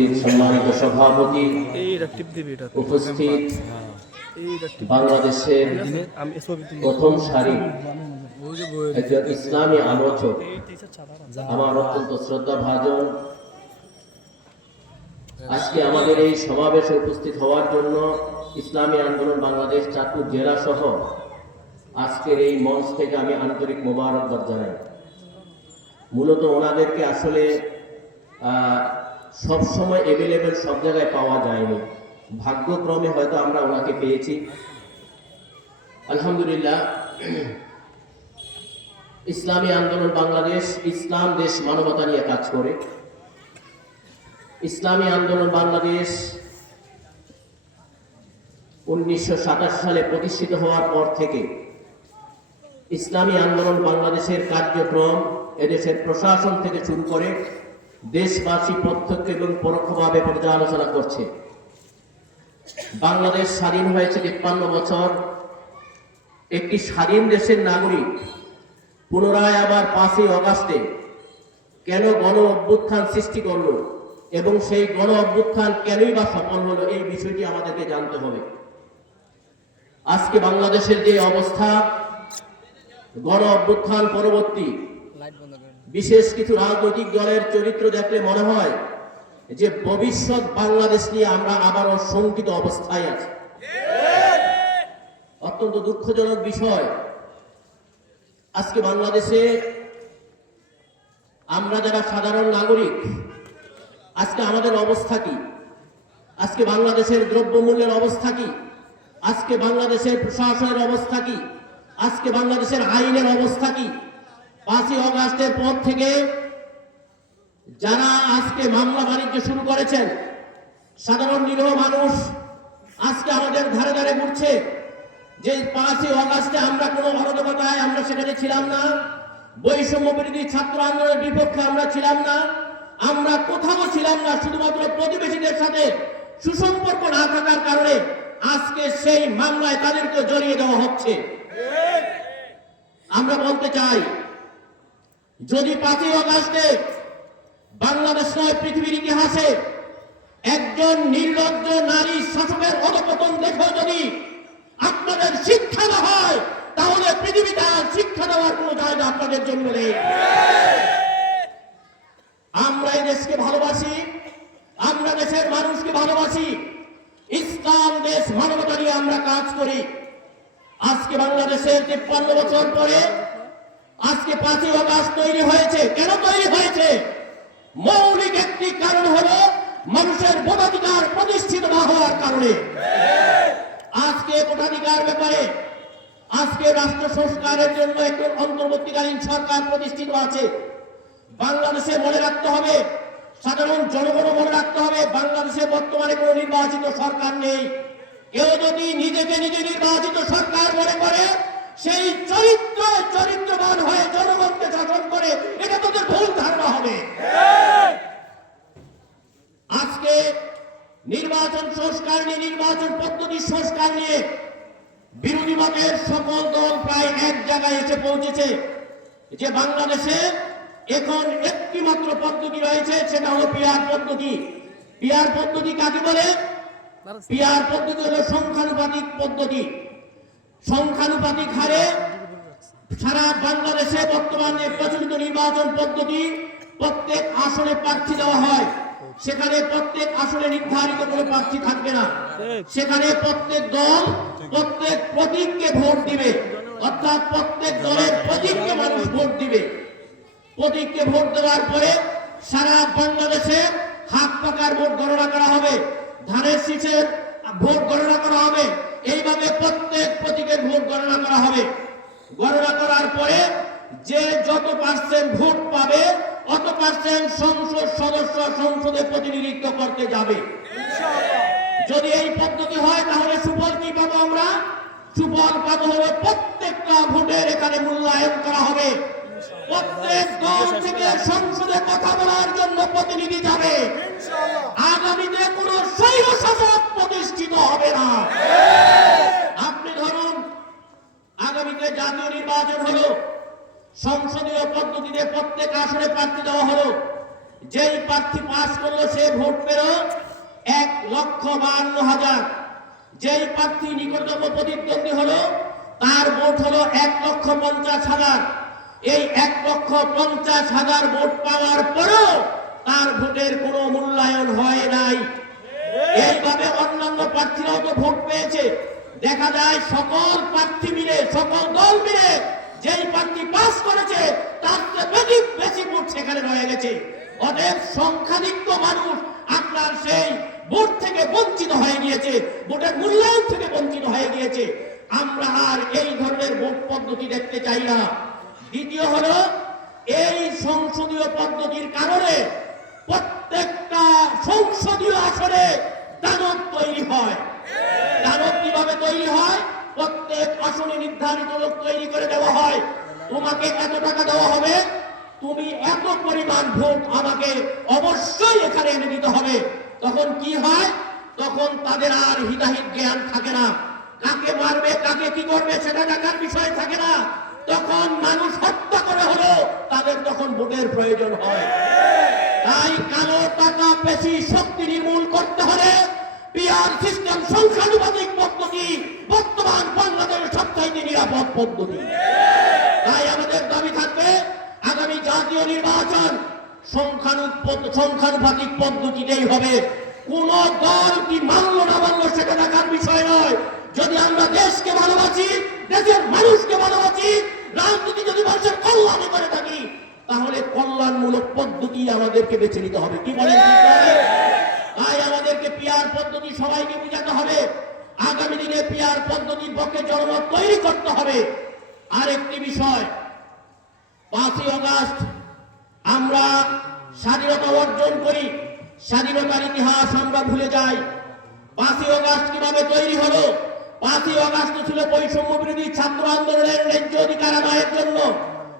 উপস্থিত সম্মানিত সভাপতি উপস্থিত বাংলাদেশের প্রথম সারি একজন ইসলামী আলোচক। আমার অত্যন্ত শ্রদ্ধা ভাজন আজকে আমাদের এই সমাবেশে উপস্থিত হওয়ার জন্য ইসলামী আন্দোলন বাংলাদেশ চাঁদপুর জেলা সহ আজকের এই মঞ্চ থেকে আমি আন্তরিক মোবারকবাদ জানাই। মূলত ওনাদেরকে আসলে সব সময় অ্যাভেলেবেল সব জায়গায় পাওয়া যায়নি। ভাগ্যক্রমে হয়তো আমরা ওনাকে পেয়েছি। আলহামদুলিল্লাহ, ইসলামী আন্দোলন বাংলাদেশ, ইসলাম দেশ মানবতা নিয়ে কাজ করে। ইসলামী আন্দোলন বাংলাদেশ উনিশশো সাতাশ সালে প্রতিষ্ঠিত হওয়ার পর থেকে ইসলামী আন্দোলন বাংলাদেশের কার্যক্রম এদেশের প্রশাসন থেকে শুরু করে দেশবাসী প্রত্যক্ষ এবং পরোক্ষভাবে পর্যালোচনা করছে। বাংলাদেশ স্বাধীন হয়েছে তিপ্পান্ন বছর। একটি স্বাধীন দেশের নাগরিক পুনরায় আবার পাঁচই অগাস্টে কেন গণ অভ্যুত্থান সৃষ্টি করল এবং সেই গণ অভ্যুত্থান কেনই বা সফল হলো এই বিষয়টি আমাদেরকে জানতে হবে। আজকে বাংলাদেশের যে অবস্থা, গণ অভ্যুত্থান পরবর্তী বিশেষ কিছু রাজনৈতিক দলের চরিত্র দেখলে মনে হয় যে ভবিষ্যৎ বাংলাদেশ নিয়ে আমরা আবারও শঙ্কিত অবস্থায় আছি। অত্যন্ত দুঃখজনক বিষয়। আজকে বাংলাদেশে আমরা যারা সাধারণ নাগরিক, আজকে আমাদের অবস্থা কি? আজকে বাংলাদেশের দ্রব্যমূল্যের অবস্থা কি? আজকে বাংলাদেশের প্রশাসনের অবস্থা কি? আজকে বাংলাদেশের আইনের অবস্থা কি? পাঁচই অগাস্টের পর থেকে যারা আজকে মামলা বাণিজ্য শুরু করেছেন, সাধারণ নিরীহ মানুষ আজকে আমাদের ধারে ধারে ঘুরছে যে পাঁচই অগাস্টে আমরা কোনো অরাজকতায় আমরা সেখানে ছিলাম না, বৈষম্য বিরোধী ছাত্র আন্দোলনের বিপক্ষে আমরা ছিলাম না, আমরা কোথাও ছিলাম না, শুধুমাত্র প্রতিবেশীদের সাথে সুসম্পর্ক না থাকার কারণে আজকে সেই মামলায় তাদেরকে জড়িয়ে দেওয়া হচ্ছে। আমরা বলতে চাই যদি পাঁচই অগাস্টে বাংলাদেশ নয়, পৃথিবীর ইতিহাসে একজন নির্লজ্জ নারী শাসকের অধপতন দেখো যদি আপনাদের শিক্ষা না হয়, তাহলে পৃথিবীতে আর শিক্ষা দেওয়ার কোনো জায়গা আপনাদের জন্য নেই। আমরা এই দেশকে ভালোবাসি, আমরা দেশের মানুষকে ভালোবাসি, ইসলাম দেশ মানবতা নিয়ে আমরা কাজ করি। আজকে বাংলাদেশের তিপ্পান্ন বছর পরে আজকে পাঁচই অগাস্ট তৈরি হয়েছে। কেন তৈরি হয়েছে? মৌলিক একটি কারণ হলো মানুষের ভোটাধিকার প্রতিষ্ঠিত না হওয়ার কারণে। আজকে ভোটাধিকার ব্যাপারে, আজকে রাষ্ট্র সংস্কারের জন্য একটি অন্তর্বর্তীকালীন সরকার প্রতিষ্ঠিত আছে। বাংলাদেশে মনে রাখতে হবে, সাধারণ জনগণ মনে রাখতে হবে, বাংলাদেশে বর্তমানে কোনো নির্বাচিত সরকার নেই। কেউ যদি নিজেকে নিজে নির্বাচিত সরকার মনে করে সেই চরিত্র চরিত্রবান হয়ে জনগণকে শাসন করে এটা তোদের ভুল ধারণা হবে আজকে নির্বাচন সংস্কার নিয়ে নির্বাচন পদ্ধতি সংস্কার নিয়ে মতের সকল দল প্রায় এক জায়গায় এসে পৌঁছেছে, যে বাংলাদেশে এখন একটি মাত্র পদ্ধতি রয়েছে, সেটা হলো পিয়ার পদ্ধতি। পিয়ার পদ্ধতি কাকে বলে? পিয়ার পদ্ধতি হলো সংখ্যানুপাতিক পদ্ধতি। সংখ্যানুপাতিক হারে সারা বাংলাদেশে বর্তমানে প্রচলিত নির্বাচন পদ্ধতি প্রত্যেক আসনে প্রার্থী দেওয়া হয়। সেখানে প্রত্যেক আসনে নির্ধারিত কোনো প্রার্থী থাকবে না। সেখানে প্রত্যেক দল, প্রত্যেক প্রতীককে ভোট দিবে। অর্থাৎ প্রত্যেক দলের প্রতীককে মানুষ ভোট দিবে। প্রতীককে ভোট দেওয়ার পরে সারা বাংলাদেশে হাত পাকার ভোট গণনা করা হবে। ধানের শীষের ভোট গণনা করা হবে। এইভাবে প্রত্যেক প্রতীকের ভোট গণনা করা হবে। গণনা করার পরে যে যত পার্সেন্ট ভোট পাবে পার্সেন্ট সংসদ সদস্য সংসদে প্রতিনিধিত্ব করতে যাবে। যদি এই পদ্ধতি হয়, তাহলে সুফল কি পাবো আমরা? সুফল পাবো হবে প্রত্যেকটা ভোটের এখানে মূল্যায়ন করা হবে। প্রত্যেক দল থেকে সংসদে কথা বলার জন্য প্রতিনিধি যাবে। আগামীতে কোনো স্বৈর শাসক প্রতিষ্ঠিত হবে না। আপনি ধরুন, আগামীতে জাতীয় নির্বাচন হলো সংসদীয় পদ্ধতিতে প্রত্যেক আসনে প্রার্থী দেওয়া হলো। যেই প্রার্থী পাশ করল সে ভোট পেল এক লক্ষ বাহান্ন হাজার। যেই প্রার্থী নিকটতম প্রতিদ্বন্দ্বী হলো, তার ভোট হলো এক লক্ষ পঞ্চাশ হাজার। এই এক লক্ষ পঞ্চাশ হাজার ভোট পাওয়ার পরেও তার ভোটের কোনো মূল্যায়ন হয় নাই। এইভাবে অন্যান্য প্রার্থীরাও তো ভোট পেয়েছে। দেখা যায় সকল প্রার্থী মিলে, সকল দল মিলে যেই পাস করেছে, তার বেশি বেশি ভোট সেখানে রয়ে গেছে। অতএব সংখ্যাধিক্য মানুষ আপনার সেই ভোট থেকে বঞ্চিত হয়ে গিয়েছে ভোটের মূল্যায়ন থেকে বঞ্চিত হয়ে গিয়েছে। আমরা আর এই ধরনের ভোট পদ্ধতি দেখতে চাই না। দ্বিতীয় হলো, এই সংসদীয় পদ্ধতির কারণে প্রত্যেকটা সংসদীয় আসনে দানব তৈরি হয়। দানব কীভাবে তৈরি হয়? প্রত্যেক আসনে নির্ধারিত লোক তৈরি করে দেওয়া হয়। তোমাকে এত টাকা দেওয়া হবে? তুমি এত পরিমাণ ভোট আমাকে অবশ্যই এখানে এনে দিতে হবে। তখন কি হয়? তখন তাদের আর হিতাহিত জ্ঞান থাকে না। কাকে মারবে, কাকে কি করবে, সেটা দেখার বিষয় থাকে না। তখন মানুষ হত্যা করে হলো তাদের তখন ভোটের প্রয়োজন হয়। তাই কালো টাকা বেশি শক্তি নির্মূল করতে হলে পিআর সিস্টেম সংখ্যানুপাতিক পদ্ধতি বর্তমান বাংলাদেশের সবচাইতে নিরাপদ পদ্ধতি। তাই আমাদের দাবি থাকবে। আগামী জাতীয় নির্বাচন সংখ্যানুপাতিক পদ্ধতিতেই হবে। কোন দল কি মানলো না মানলো সেটা দেখার বিষয় নয়। যদি আমরা দেশকে ভালোবাসি, দেশের মানুষকে ভালোবাসি, রাজনীতি যদি মানুষের কল্যাণে করে থাকি, তাহলে কল্যাণমূলক পদ্ধতি আমাদেরকে বেছে নিতে হবে। কি বলেন তাই আমাদেরকে পিয়ার পদ্ধতি সবাইকে বোঝাতে হবে। আগামী দিনে পিয়ার পদ্ধতির পক্ষে জনমত তৈরি করতে হবে। আরেকটি বিষয়, পাঁচই অগাস্ট আমরা স্বাধীনতা অর্জন করি, স্বাধীনতার ইতিহাস আমরা ভুলে যাই। পাঁচই অগাস্ট কীভাবে তৈরি হলো? পাঁচই অগাস্ট ছিল বৈষম্য বিরোধী ছাত্র আন্দোলনের ন্যায্য অধিকার আদায়ের জন্য।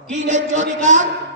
কি ন্যায্য অধিকার?